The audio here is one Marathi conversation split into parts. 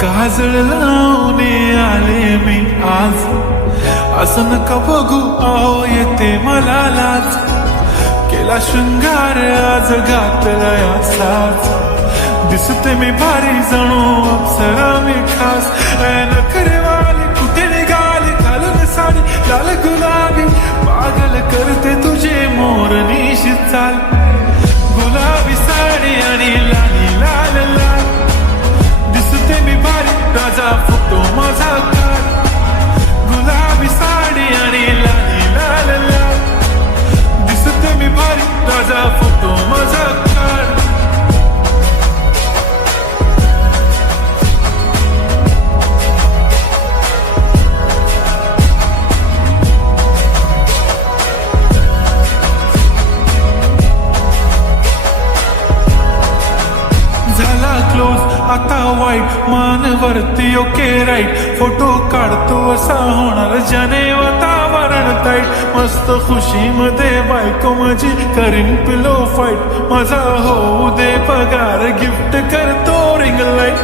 काजळ लावून आले मी आज, असं नका बघू अहो येते मला लाज. केला शृंगार आज घातला असाच, दिसते मी भारी जणू अप्सरा मी खास. नखरेवाली कुठे निघाली घालून साडी लाल गुलाबी, पागल करते तुझे मोरनीशी चाल. गुलाबी साडी आणि लाली लाल लाल, दिसते मी भारी राजा फोटो माझा काढ. गुलाबी साडी आणि लाली लाल लाल, दिसते मी भारी राजा फोटो माझा काढ. झाला क्लोज आता वाईट, मान वरती ओके राईट. फोटो काढतो असा होणार ज्याने वातावरण ताईट. मस्त खुशीमध्ये बायको माझी करीन पिलो फाईट. माझा होऊ दे पगार गिफ्ट करतो रिंग लाईट.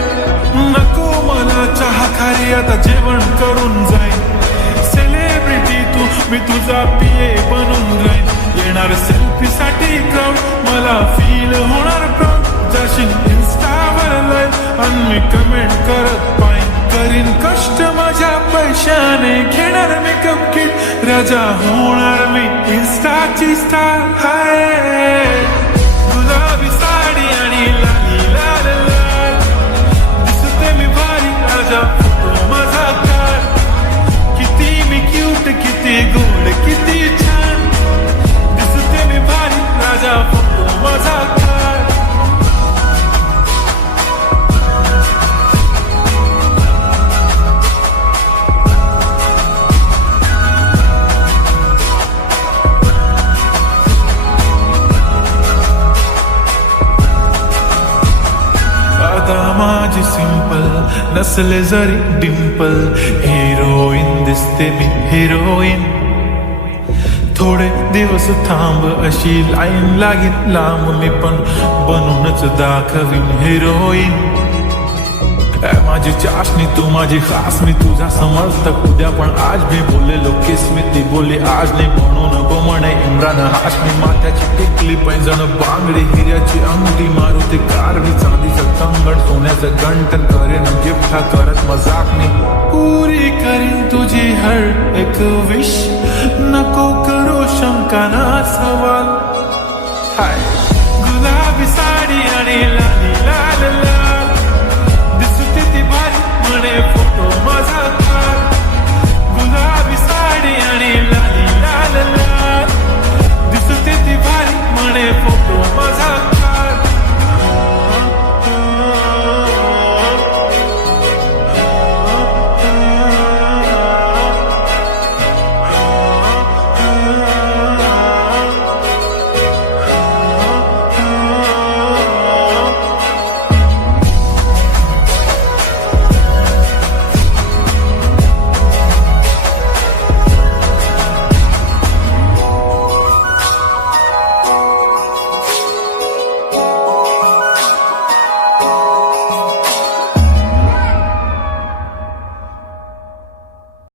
नको मला चहा खारी आता जेवण करून जाईन. सेलिब्रिटी तू मी तुझा पिये बनून राहीन. येणार सेल्फी साठी क्राऊड मला फील होणार प्राऊड. जाशील इन्स्टावर लाईव्ह आणि मी कमेंट करत पाहिन. करीन कष्ट माझ्या पैशाने, घेणार मेकअप किट राजा होणार मी इन्स्टाची स्टार. हाय गुलाबी साडी आणि लाली लाल लाल, दिसते मी भारी राजा फोटो माझा काढ. किती मी क्यूट किती गोड किती छान, दिसते मी भारी राजा फोटो माझा काढ. माझी सिंपल नसले जरी डिंपल, हिरोईन दिसते मी हिरोईन. थोडे दिवस थांब अशी लाईन लागेल लांब, मी पण बनूनच दाखवीन हिरोईन. माझी चाशनी तू माझी खास, मी तुझा समर्थक उद्या पण आज मी बोललेलो किस मी ती बोली आज नाही. म्हणून गो म्हणे इम्रान हाशमी, माथ्याची टिकली पैंजण बांगडी हिऱ्याची अंगठी, मारुती कारवी चांदीचं कंगण सोन्याचं गंटन. करेन गिफ्ट हा करत मजाक मी, पुरी करीन तुझी हर एक विश. नको करू शंका ना सवाल. हाय गुलाबी साडी आणि